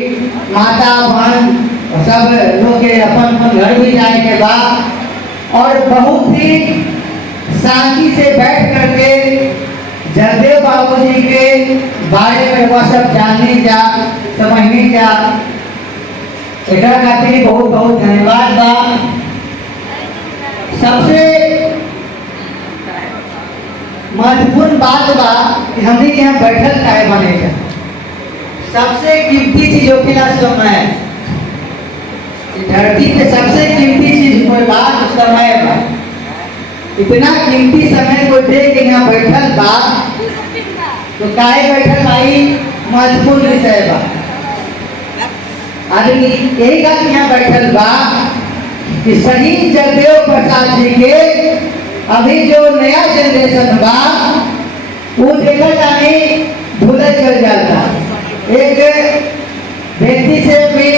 माता बहन सब लोग के अपन अपन घर भी जाने के बाद और बहुत ही शांति से बैठ करके जगदेव बाबूजी के बारे में वह सब जानने जा समझने जा एक खातिर बहुत बहुत धन्यवाद बा। सबसे महत्वपूर्ण बात बा कि हमने यहाँ बैठल काहे बने जा। सबसे कीमती चीज होखेला समय। धरती पे सबसे कीमती चीज कोई बात समय बा। इतना कीमती समय को देख के यहाँ बैठल बा तो काहे बैठल भाई महत्वपूर्ण विषय बा। आदमी यही बात यहाँ बैठल बा कि शहीद जगदेव प्रसाद जी के अभी जो नया जनरेशन बा वो देखा जाने भूले चल जाता। एक व्यक्ति से भी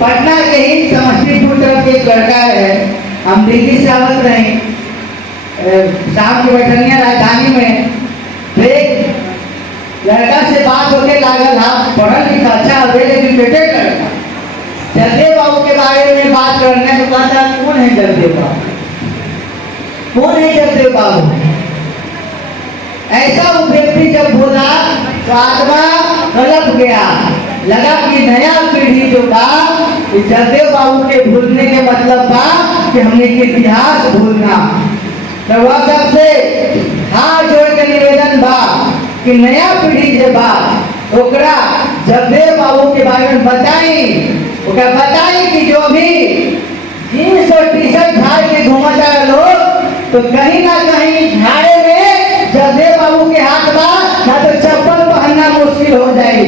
पटना के ही समस्तीपुर तरफ एक लड़का है, हम दिल्ली से आवत रहे शाम की बैठनिया राजधानी में, तो एक लड़का से बात होके लागल हम पढ़ल लिखा अच्छा एजुकेटेड लड़का जगदेव बाबू के बारे में बात करने को कहता कौन है जगदेव बाबू, कौन है जगदेव बाबू। ऐसा वो व्यक्ति जब बोला तो आत्मा तड़प गया, लगा कि नया पीढ़ी जो बा जगदेव बाबू के भूलने के मतलब बा कि हमने के इतिहास भूलना। तो वह सबसे हाथ जोड़ के निवेदन बा कि नया पीढ़ी जो बा ओकरा जगदेव बाबू के बारे में बताई कि जो भी जीन्स और टी शर्ट झाड़ के घूमता है लोग तो कहीं ना कहीं झाड़े में जगदेव बाबू के हाथ बा, ना तो चप्पल पहनना मुश्किल हो जाए।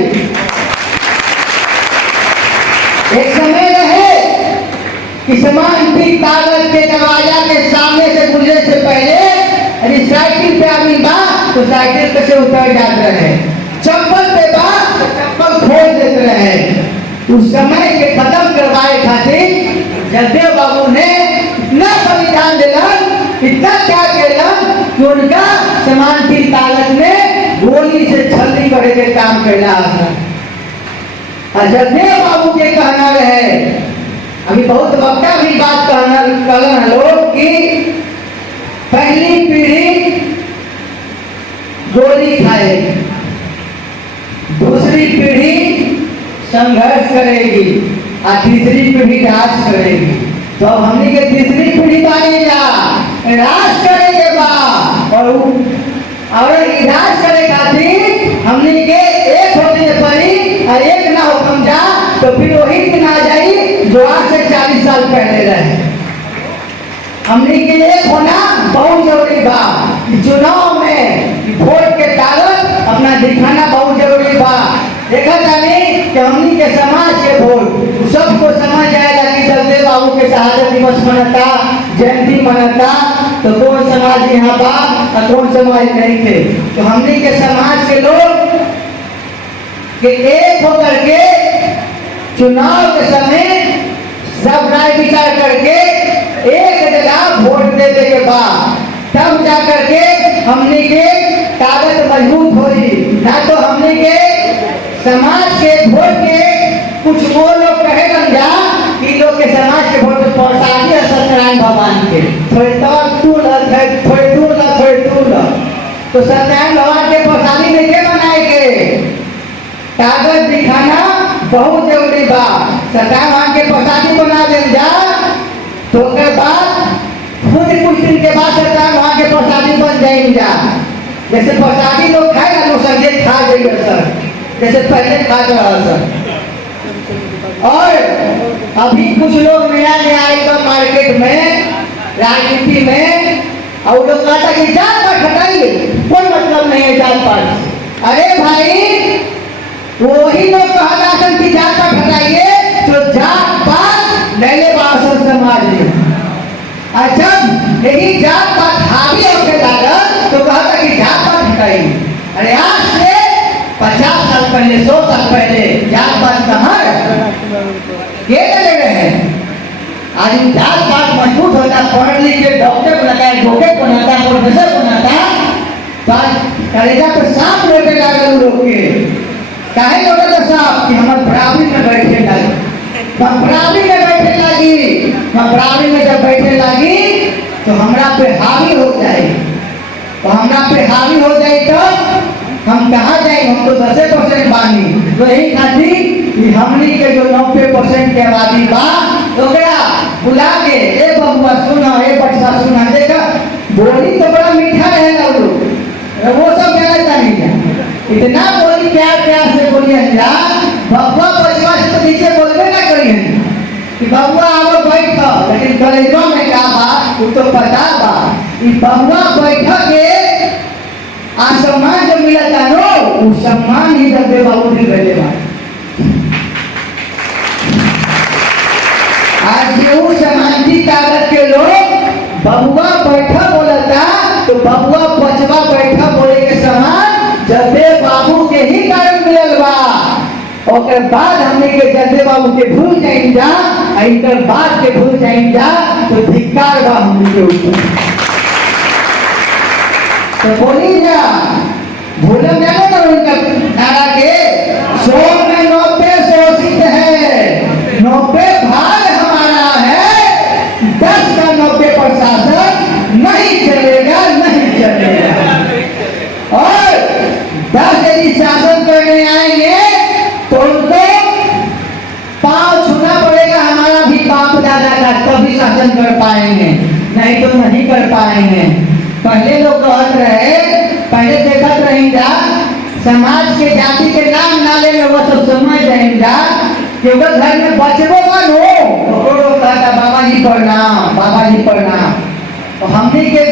एक समय रहे कि समांतरिक कागज के दरवाजा के सामने से गुजरे से पहले यदि साइकिल पे आदमी बा तो साइकिल पे से उतर जाते रहे, चप्पल पे बा तो चप्पल खोल देते रहे। उस समय के खत्म करवाए खातिर जगदेव बाबू ने इतना बलिदान दिलन, इतना त्याग केलन कि उनका समांतरिक कागज में गोली से छलनी करे के काम कैला। जगदेव बाबू के कहना रहे, अभी बहुत वक्ता भी बात कहना लोग कि पहली पीढ़ी गोली खाएगी, दूसरी पीढ़ी संघर्ष करेगी और तीसरी पीढ़ी राज करेगी। तो हमने के तीसरी पीढ़ी बनेगा, राज करेंगे बा और राज करे खातिर हमने के एक होने पड़ी और एक ना हो समझा तो फिर वही दिन आ जाई जो आज से 40 साल पहले रहे। हमने के एक होना बहुत जरूरी बा। चुनाव में वोट के ताकत अपना दिखाना बहुत जरूरी बा। देखा जाने कि हमने के समाज के वोट सबको समझ जाएगा कि जगदेव बाबू के शहादत दिवस मनाता, जयंती मनाता तो कौन समाज यहाँ बा और कौन समाज नहीं थे। तो हमने के समाज के लोग के एक होकर के चुनाव के समय सब राय विचार करके एक जगह वोट देने के बाद तब जा करके हमने के ताकत मजबूत होगी। ना तो हमने के समाज के वोट के कुछ वो लोग कहे बन जा कि लोग के समाज के वोट पहुंचाती है सत्यनारायण भगवान के थोड़े दूर तो सत्यनारायण भगवान के प्रसादी में के बनाए के ताकत दिखाना बहुत जरूरी बा। सत्यनारायण भगवान के प्रसादी बना दे जा तो के बाद खुद कुछ दिन के बाद सत्यनारायण भगवान के प्रसादी बन जाएगा। जैसे प्रसादी लोग खाएगा लोग संगे खा जाएगा सर, जैसे पहले खा रहा सर। और अभी कुछ लोग नया आएगा मार्केट में राजनीति में और लोग कहता कि जात पात हटाइए, कोई मतलब नहीं है जात पात। अरे भाई वही लोग कहता कि जात पात हटाइए तो जात पात नए बासर समाज में अच्छा यही जात पात हावी होके लगा तो कहता कि जात पात हटाइए। अरे आज से 50 साल पहले 100 साल पहले जात पात कहाँ ये लगे रहे हैं। आज जात पात मजबूत होता, पढ़ लिख के डॉक्टर बनाता है, एडवोकेट बनाता है, प्रोफेसर बनाता है, तो कलेजा पर सांप रोटे लगा लोग के काहे बोला साहब कि हम बराबरी में बैठे लगी, हम बराबरी में बैठे लगी, हम बराबरी में जब बैठे लगी तो हमरा पे हावी हो जाए, तो हमरा पे हावी हो जाए तो हम कहाँ जाए, हम तो 10% बानी। तो यही खातिर कि हमनी के जो 90% के आबादी बा ओकरा बुला के ए बबुआ सुना, ए बच्चा सुना, देखा बोली तो बड़ा मीठा रहेगा वो सब जानता नहीं है, इतना बोली प्यार प्यार से बोलिए जा, बबुआ बचवा से तो नीचे बोलबे ना करिए कि बबुआ आओ बैठो, लेकिन कॉलेजवा में का बात वो तो पता बा कि बबुआ बैठ के आ सम्मान जो मिलता नो वो सम्मान ही जब बाबू भी बैठे बा। आज जो समांती ताकत के लोग बबुआ बैठा बोलता तो बबुआ बचवा बैठा बोले के समान जदे बाबू के ही कारण मिलल बा। और बाद हमने के जदे बाबू के भूल जाइन जा, इनकर बात के भूल जाइन जा तो धिक्कार बा हमने के ऊपर। तो बोली जा भूलम जाने ना उनका नारा के 100 में 90 शोषित है, 90 भाग हमारा है, 10 का 90 प्रशासन नहीं चलेगा, नहीं चलेगा। और 10 यदि शासन करने आएंगे तो उनको पांव छूना पड़ेगा हमारा भी बाप दादा का, तभी शासन कर पाएंगे, नहीं तो नहीं कर पाएंगे। पहले लोग कहते रहे, पहले देखत रहेंगे समाज के जाति के नाम नाले में वो सब समझ रहेंगे कि वो घर में बचबो मन हो तो कहता बाबा जी प्रणाम, बाबा जी प्रणाम। तो हमने के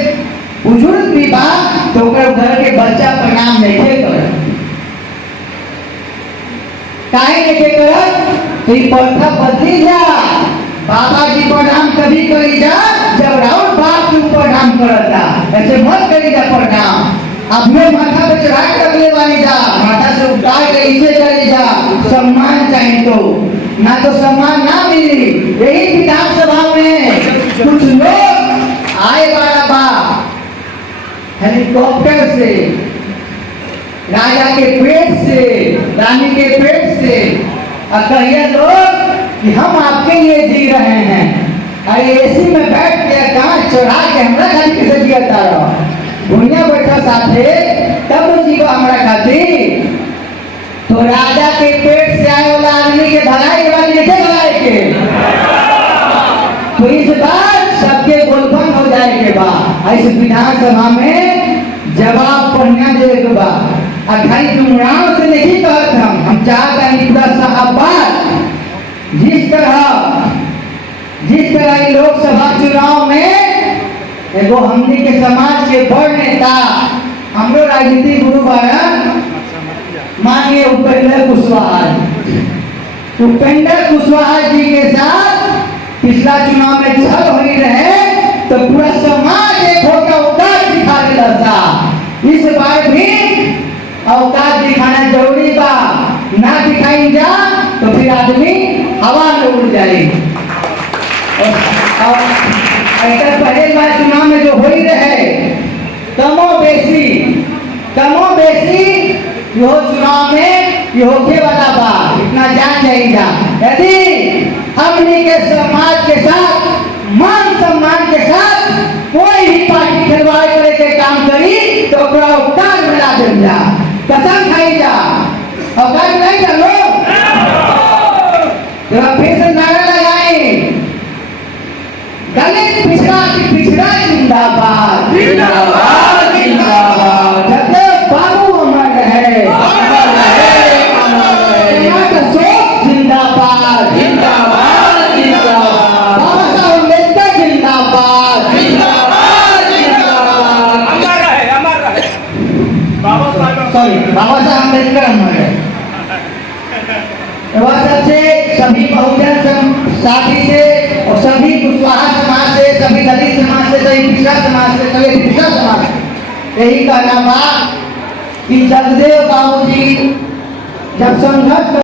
बुजुर्ग भी बात तो घर के बच्चा प्रणाम नहीं कर, काहे नहीं कर, तो ये प्रथा बदली जा। बाबा जी प्रणाम कभी करी जा जब राउत बाप के ऊपर नाम करता, ऐसे मत करी जा प्रणाम। अपने माथा पे चढ़ा कर ले वाली जा, माथा से उतार के नीचे चली जा, सम्मान चाहिए तो ना तो सम्मान ना मिली। यही विधानसभा में कुछ लोग आए वाला बा हेलीकॉप्टर से, राजा के पेट से, रानी के पेट से, और कहिए लोग कि हम आपके लिए जी रहे हैं, अरे एसी में बैठ के कहाँ चढ़ा के हमरा खाली कैसे जिया तारा, दुनिया बैठा साथे तब जीवा हमरा खातिर। तो राजा के पेट से आए वाला आदमी के भलाई वाली नहीं भलाई के, तो इस बार सबके गोलबंद हो जाए के बाद इस विधानसभा में जवाब पढ़ना देवे के बाद अखाई चुनाव से नहीं कहते हम चाहते हैं पूरा साहबाद जिस तरह लोकसभा चुनाव में एगो हमने के समाज के बड़ नेता हमरो राजनीतिक गुरु बारा माननीय उपेंद्र कुशवाहा जी के साथ पिछला चुनाव में छल हो रहे तो पूरा समाज एक होकर औकात दिखा दिया था। इस बार भी औकात दिखाना जरूरी बा, ना दिखाई जा तो फिर आदमी हवा में उड़ जाए। और ऐसा पहले बार चुनाव में जो हो ही रहे कमो बेसी यो चुनाव में ये होके वाला बा, इतना जान जाएगा। यदि हमने के समाज के साथ मान सम्मान के साथ कोई भी पार्टी खिलवाड़ करे के काम करी तो औकात मिला दे जा, कसम खाई जा, औकात नहीं जा लोग। फिर से नारा लगाए दलित पिछड़ा जिंदाबाद जिंदाबाद जिंदाबाद, जब बाबू अमर है जिंदाबाद जिंदाबाद जिंदाबाद, बाबा साहब अम्बेडकर जिंदाबाद जिंदाबाद जिंदाबाद, अमर रहे बाबा साहब अम्बेडकर अमर है। सबसे सभी बहुजन साथी से और सभी कुशवाहा समाज से, सभी दलित समाज से, सभी पिछड़ा समाज से, सभी पिछड़ा समाज यही कहना बा कि जगदेव बाबू जी जब संघर्ष